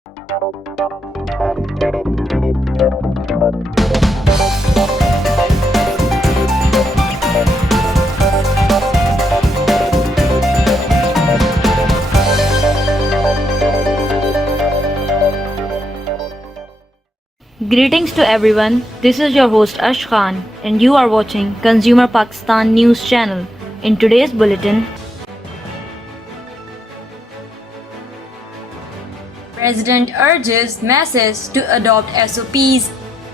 Greetings to everyone. This is your host Ash Khan and you are watching Consumer Pakistan News Channel. In today's bulletin, President urges masses to adopt SOPs.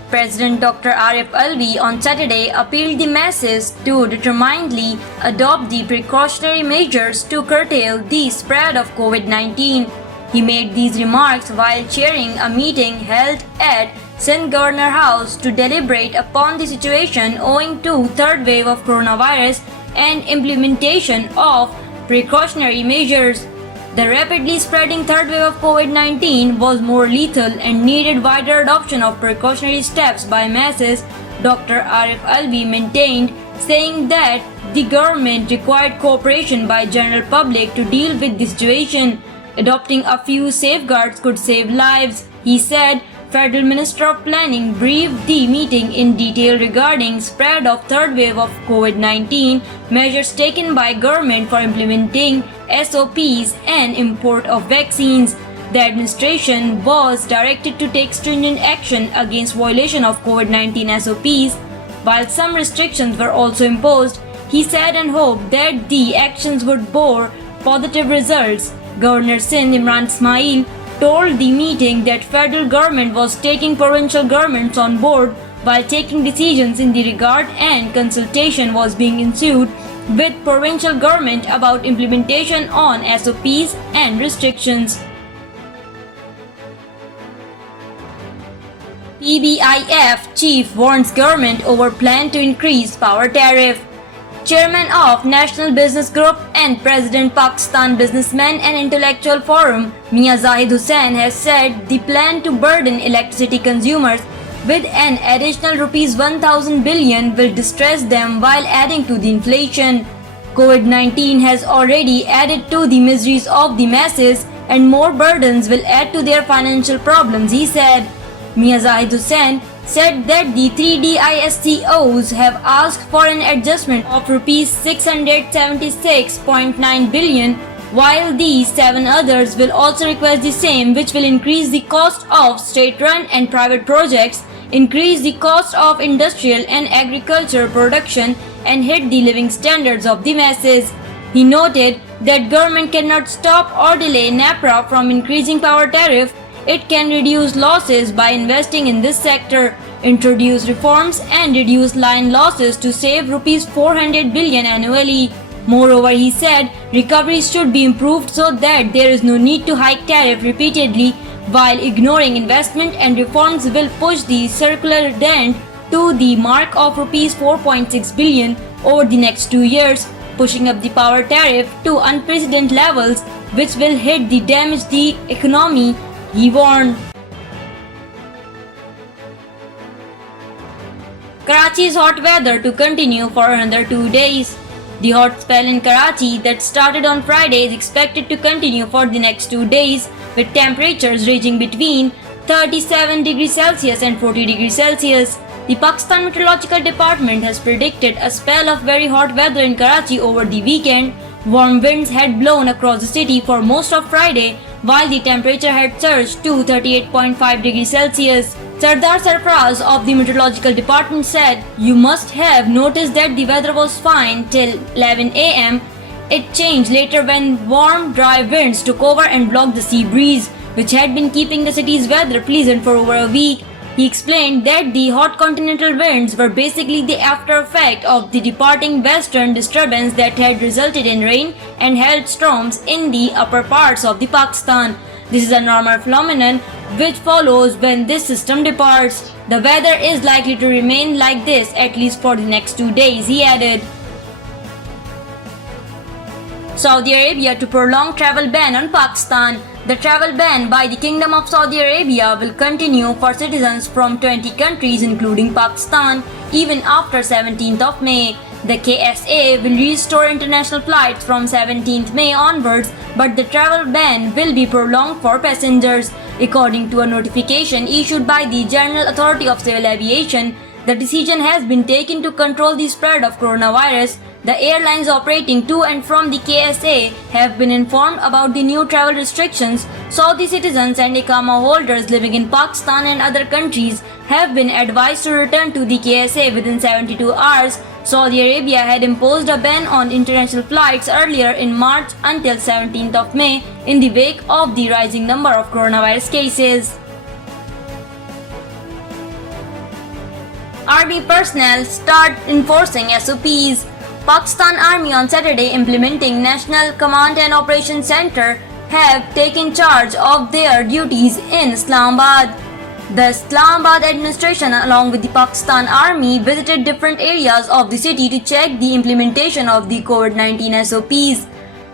President Dr. Arif Alvi on Saturday appealed the masses to determinedly adopt the precautionary measures to curtail the spread of COVID-19. He made these remarks while chairing a meeting held at Sindh Governor House to deliberate upon the situation owing to third wave of coronavirus and implementation of precautionary measures. The rapidly spreading third wave of COVID-19 was more lethal and needed wider adoption of precautionary steps by masses, Dr. Arif Alvi maintained, saying that the government required cooperation by general public to deal with the situation. Adopting a few safeguards could save lives, he said. Federal Minister of Planning briefed the meeting in detail regarding spread of third wave of COVID-19, measures taken by government for implementing SOPs and import of vaccines. The administration was directed to take stringent action against violation of COVID-19 SOPs, while some restrictions were also imposed. He said and hoped that the actions would bore positive results. Governor Sindh Imran Ismail told the meeting that federal government was taking provincial governments on board while taking decisions in the regard and consultation was being ensued with provincial government about implementation on SOPs and restrictions. EBIF chief warns government over plan to increase power tariff. Chairman of National Business Group and President Pakistan Businessmen and Intellectual Forum, Mia Zahid Hussain has said the plan to burden electricity consumers with an additional rupees 1,000 billion will distress them while adding to the inflation. COVID-19 has already added to the miseries of the masses and more burdens will add to their financial problems, he said. Mia Zahid Hussain said that the 3 DISCOs have asked for an adjustment of rupees 676.9 billion, while the 7 others will also request the same, which will increase the cost of state-run and private projects, increase the cost of industrial and agriculture production, and hit the living standards of the masses. He noted that government cannot stop or delay NAPRA from increasing power tariff. It can reduce losses by investing in this sector, introduce reforms and reduce line losses to save rupees 400 billion annually. Moreover, he said recoveries should be improved so that there is no need to hike tariff repeatedly, while ignoring investment and reforms will push the circular dent to the mark of rupees 4.6 billion over the next 2 years, pushing up the power tariff to unprecedented levels, which will hit the damage the economy, he warned. Karachis hot weather to continue for another 2 days. The hot spell in Karachi that started on Friday is expected to continue for the next 2 days, with temperatures ranging between 37 degrees Celsius and 40 degrees Celsius. The Pakistan Meteorological Department has predicted a spell of very hot weather in Karachi over the weekend. Warm winds had blown across the city for most of Friday, while the temperature had surged to 38.5 degrees Celsius. Sardar Sarfraz of the Meteorological Department said, "You must have noticed that the weather was fine till 11 am. It changed later when warm, dry winds took over and blocked the sea breeze, which had been keeping the city's weather pleasant for over a week." He explained that the hot continental winds were basically the after effect of the departing western disturbance that had resulted in rain and hailstorms in the upper parts of the Pakistan. This is a normal phenomenon which follows when this system departs. The weather is likely to remain like this at least for the next 2 days, he added. Saudi Arabia to prolong travel ban on Pakistan. The travel ban by the Kingdom of Saudi Arabia will continue for citizens from 20 countries including Pakistan even after 17th of May. The KSA will restore international flights from 17th May onwards, but the travel ban will be prolonged for passengers. According to a notification issued by the General Authority of Civil Aviation, the decision has been taken to control the spread of coronavirus. The airlines operating to and from the KSA have been informed about the new travel restrictions. Saudi citizens and Iqama holders living in Pakistan and other countries have been advised to return to the KSA within 72 hours. Saudi Arabia had imposed a ban on international flights earlier in March until 17th of May in the wake of the rising number of coronavirus cases. Army personnel start enforcing SOPs. Pakistan Army on Saturday, implementing National Command and Operations Center, have taken charge of their duties in Islamabad. The Islamabad administration, along with the Pakistan Army, visited different areas of the city to check the implementation of the COVID-19 SOPs.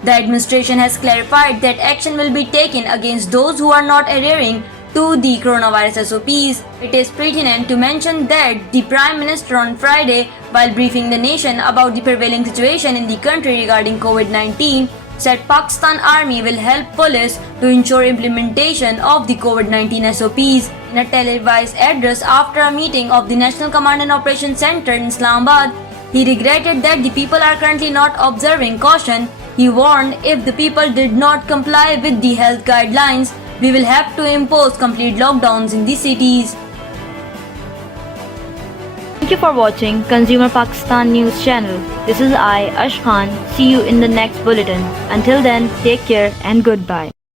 The administration has clarified that action will be taken against those who are not adhering to the coronavirus SOPs. It is pertinent to mention that the Prime Minister on Friday, while briefing the nation about the prevailing situation in the country regarding COVID-19, said Pakistan Army will help police to ensure implementation of the COVID-19 SOPs. In a televised address after a meeting of the National Command and Operations Center in Islamabad, he regretted that the people are currently not observing caution. He warned if the people did not comply with the health guidelines, we will have to impose complete lockdowns in the cities. Thank you for watching Consumer Pakistan News Channel. This is I, Ash Khan. See you in the next bulletin. Until then, take care and goodbye.